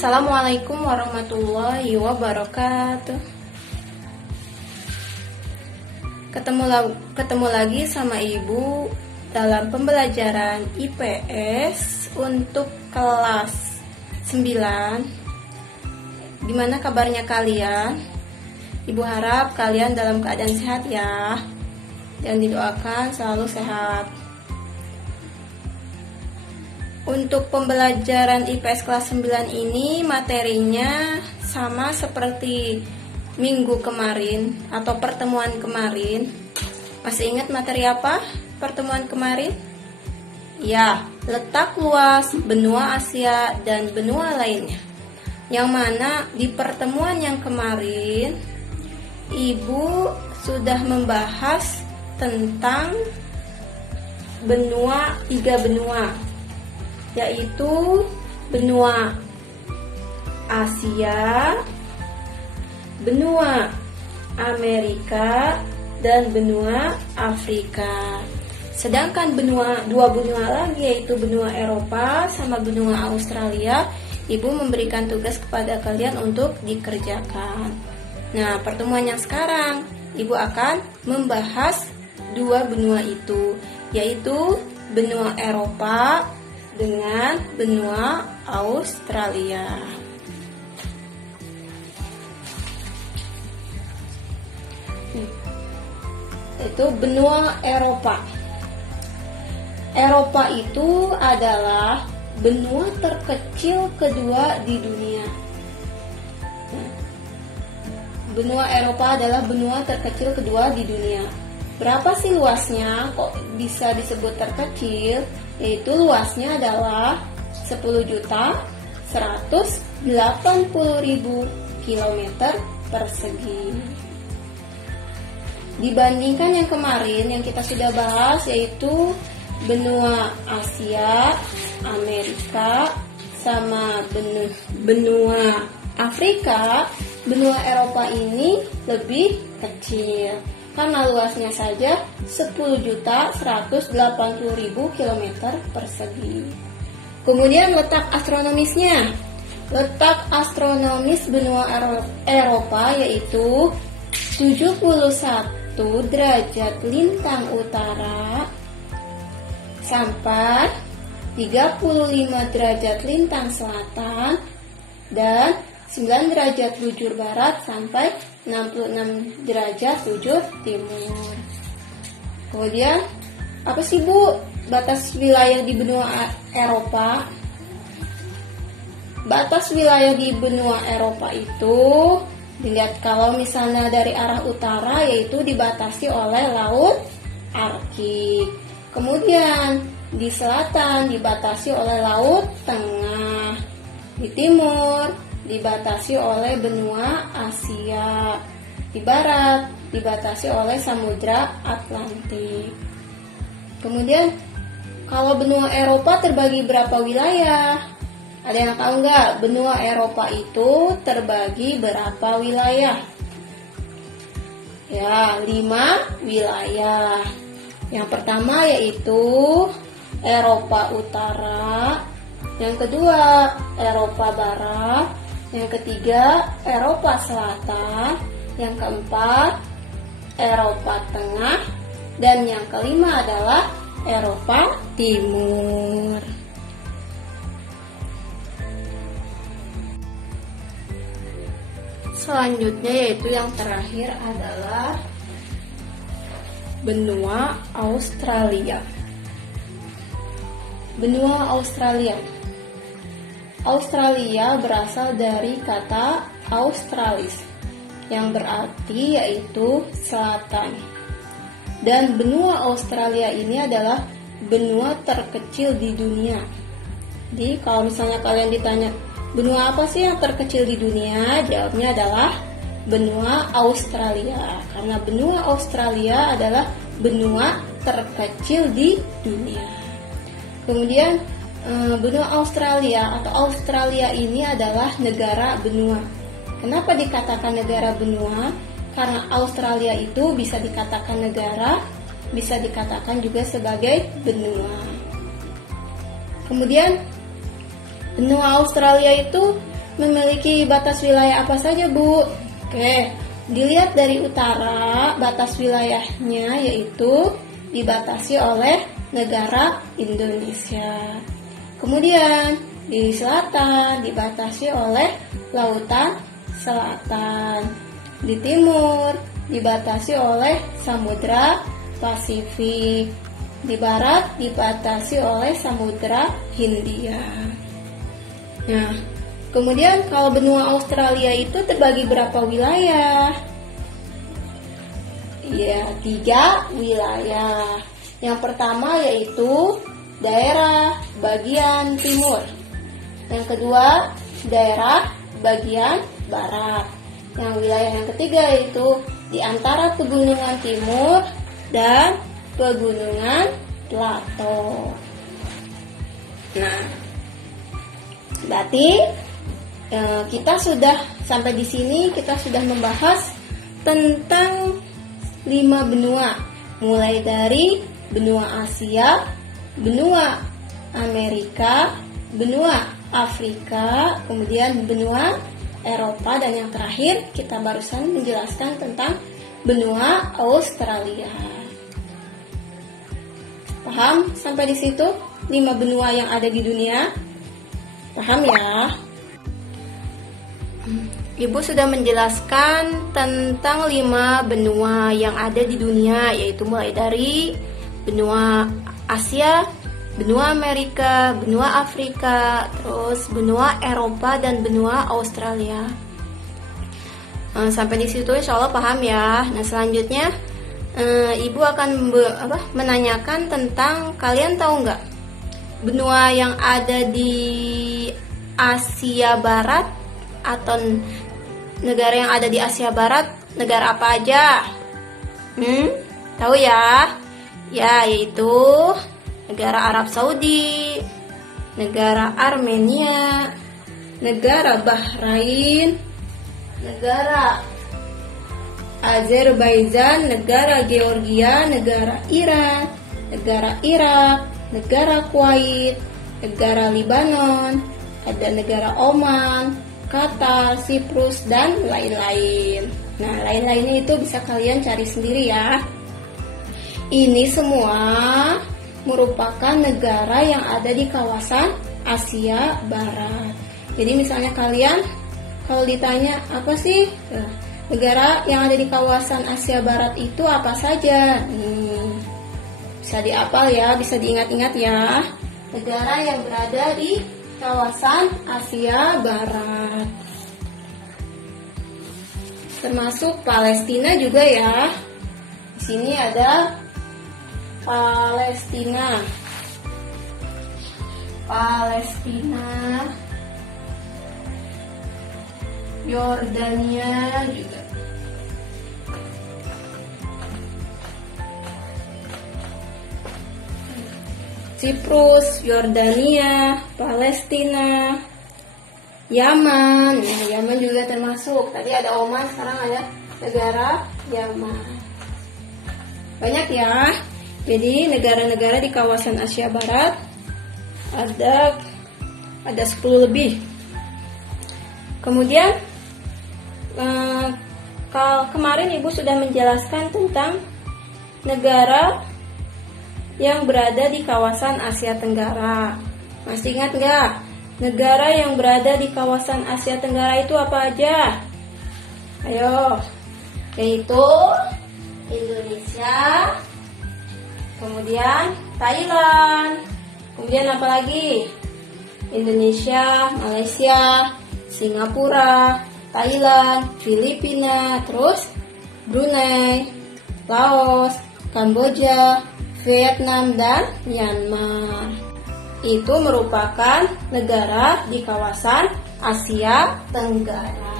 Assalamualaikum warahmatullahi wabarakatuh. Ketemu lagi sama Ibu dalam pembelajaran IPS untuk kelas 9. Gimana kabarnya kalian? Ibu harap kalian dalam keadaan sehat ya, dan didoakan selalu sehat. Untuk pembelajaran IPS kelas 9 ini materinya sama seperti minggu kemarin atau pertemuan kemarin. Masih ingat materi apa pertemuan kemarin? Ya, letak luas benua Asia dan benua lainnya. Yang mana di pertemuan yang kemarin Ibu sudah membahas tentang tiga benua, yaitu benua Asia, benua Amerika, dan benua Afrika. Sedangkan dua benua lagi, yaitu benua Eropa sama benua Australia, Ibu memberikan tugas kepada kalian untuk dikerjakan. Nah, pertemuan yang sekarang Ibu akan membahas dua benua itu, yaitu benua Eropa dengan benua Australia. Itu benua Eropa. Eropa itu adalah benua terkecil kedua di dunia. Benua Eropa adalah benua terkecil kedua di dunia. Berapa sih luasnya? Kok bisa disebut terkecil? Yaitu luasnya adalah 10.180.000 km persegi. Dibandingkan yang kemarin yang kita sudah bahas, yaitu benua Asia, Amerika, sama benua Afrika, benua Eropa ini lebih kecil karena luasnya saja 10.180.000 km persegi. Kemudian letak astronomisnya. Letak astronomis benua Eropa yaitu 71 derajat lintang utara sampai 35 derajat lintang selatan dan 9 derajat bujur barat sampai 66 derajat bujur timur. Kemudian apa sih Bu batas wilayah di benua Eropa? Batas wilayah di benua Eropa itu dilihat kalau misalnya dari arah utara, yaitu dibatasi oleh Laut Arktik. Kemudian di selatan dibatasi oleh Laut Tengah. Di timur dibatasi oleh benua Asia. Di barat dibatasi oleh Samudra Atlantik. Kemudian kalau benua Eropa terbagi berapa wilayah? Ada yang tahu nggak? Benua Eropa itu terbagi berapa wilayah? Ya, 5 wilayah. Yang pertama yaitu Eropa Utara, yang kedua Eropa Barat, yang ketiga Eropa Selatan, yang keempat Eropa Tengah, dan yang kelima adalah Eropa Timur. Selanjutnya yaitu yang terakhir adalah benua Australia. Benua Australia. Australia berasal dari kata Australis yang berarti yaitu selatan. Dan benua Australia ini adalah benua terkecil di dunia. Jadi kalau misalnya kalian ditanya benua apa sih yang terkecil di dunia? Jawabnya adalah benua Australia. Karena benua Australia adalah benua terkecil di dunia. Kemudian benua Australia atau Australia ini adalah negara benua. Kenapa dikatakan negara benua? Karena Australia itu bisa dikatakan negara, bisa dikatakan juga sebagai benua. Kemudian benua Australia itu memiliki batas wilayah apa saja, Bu? Oke, dilihat dari utara, batas wilayahnya yaitu dibatasi oleh negara Indonesia. Kemudian di selatan dibatasi oleh lautan selatan. Di timur dibatasi oleh Samudra Pasifik. Di barat dibatasi oleh Samudra Hindia. Nah, kemudian kalau benua Australia itu terbagi berapa wilayah? Ya, 3 wilayah. Yang pertama yaitu daerah bagian timur. Yang kedua, daerah bagian barat. Yang wilayah yang ketiga yaitu di antara pegunungan timur dan pegunungan plato. Nah, berarti kita sudah sampai di sini, kita sudah membahas tentang 5 benua, mulai dari benua Asia, benua Amerika, benua Afrika, kemudian benua Eropa, dan yang terakhir kita barusan menjelaskan tentang benua Australia. Paham sampai di situ 5 benua yang ada di dunia? Paham ya? Ibu sudah menjelaskan tentang 5 benua yang ada di dunia, yaitu mulai dari benua Asia, benua Amerika, benua Afrika, terus benua Eropa, dan benua Australia. Sampai di situ insya Allah paham ya. Nah, selanjutnya Ibu akan menanyakan tentang, kalian tahu nggak benua yang ada di Asia Barat atau negara yang ada di Asia Barat, negara apa aja? Tahu ya? Ya, yaitu negara Arab Saudi, negara Armenia, negara Bahrain, negara Azerbaijan, negara Georgia, negara Iran, negara Irak, negara Kuwait, negara Lebanon, ada negara Oman, Qatar, Siprus, dan lain-lain. Nah, lain-lainnya itu bisa kalian cari sendiri ya. Ini semua merupakan negara yang ada di kawasan Asia Barat. Jadi misalnya kalian kalau ditanya apa sih negara yang ada di kawasan Asia Barat itu apa saja? Bisa dihafal ya, bisa diingat-ingat ya. Negara yang berada di kawasan Asia Barat. Termasuk Palestina juga ya. Di sini ada Palestina, Yordania juga. Siprus, Yordania, Palestina, Yaman. Nah, Yaman juga termasuk. Tadi ada Oman, sekarang ada negara Yaman. Banyak ya. Jadi negara-negara di kawasan Asia Barat ada 10 lebih. Kemudian kemarin Ibu sudah menjelaskan tentang negara yang berada di kawasan Asia Tenggara. Masih ingat nggak? Negara yang berada di kawasan Asia Tenggara itu apa aja? Ayo, yaitu Indonesia, kemudian Thailand, kemudian apa lagi? Indonesia, Malaysia, Singapura, Thailand, Filipina, terus Brunei, Laos, Kamboja, Vietnam, dan Myanmar. Itu merupakan negara di kawasan Asia Tenggara.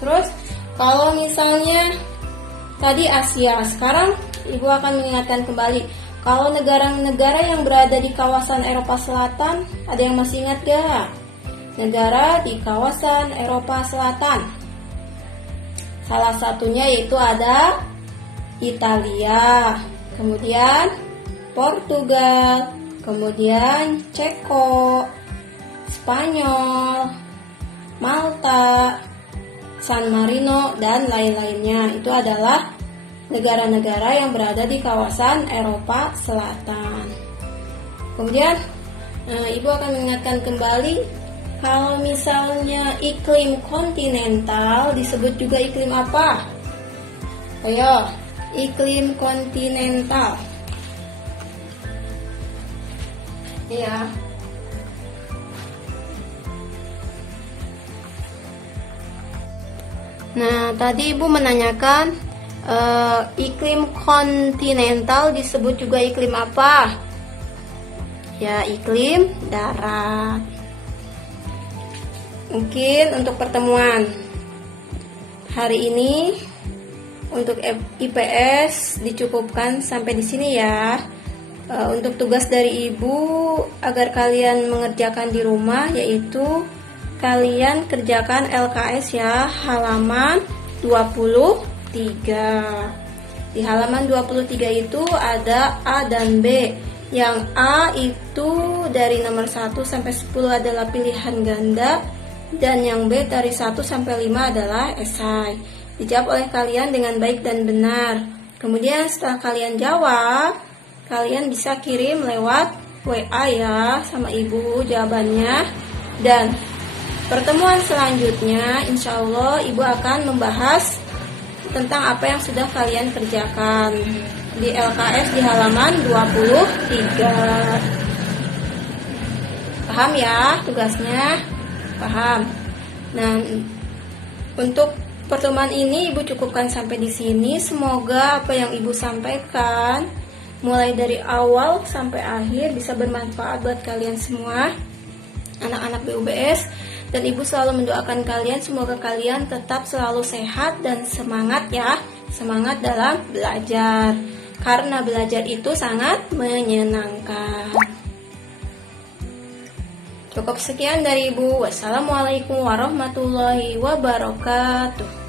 Terus kalau misalnya tadi Asia, sekarang Ibu akan mengingatkan kembali. Kalau negara-negara yang berada di kawasan Eropa Selatan, ada yang masih ingat gak? Negara di kawasan Eropa Selatan. Salah satunya yaitu ada Italia, kemudian Portugal, kemudian Ceko, Spanyol, Malta, San Marino, dan lain-lainnya. Itu adalah negara-negara yang berada di kawasan Eropa Selatan. Kemudian Ibu akan mengingatkan kembali, kalau misalnya iklim kontinental disebut juga iklim apa? Ayo, iklim kontinental. Iya. Nah, tadi Ibu menanyakan iklim kontinental disebut juga iklim apa? Ya, iklim darat. Mungkin untuk pertemuan hari ini untuk IPS dicukupkan sampai di sini ya. Untuk tugas dari Ibu agar kalian mengerjakan di rumah, yaitu kalian kerjakan LKS ya, halaman 23. Di halaman 23 itu ada A dan B. Yang A itu dari nomor 1 sampai 10 adalah pilihan ganda, dan yang B dari 1 sampai 5 adalah esai. Dijawab oleh kalian dengan baik dan benar. Kemudian setelah kalian jawab, kalian bisa kirim lewat WA ya sama Ibu jawabannya. Dan pertemuan selanjutnya insya Allah Ibu akan membahas tentang apa yang sudah kalian kerjakan di LKS di halaman 23. Paham ya tugasnya? Paham. Nah, untuk pertemuan ini Ibu cukupkan sampai di sini. Semoga apa yang Ibu sampaikan mulai dari awal sampai akhir bisa bermanfaat buat kalian semua, anak-anak BUBS. Dan Ibu selalu mendoakan kalian, semoga kalian tetap selalu sehat dan semangat ya. Semangat dalam belajar, karena belajar itu sangat menyenangkan. Cukup sekian dari Ibu. Wassalamualaikum warahmatullahi wabarakatuh.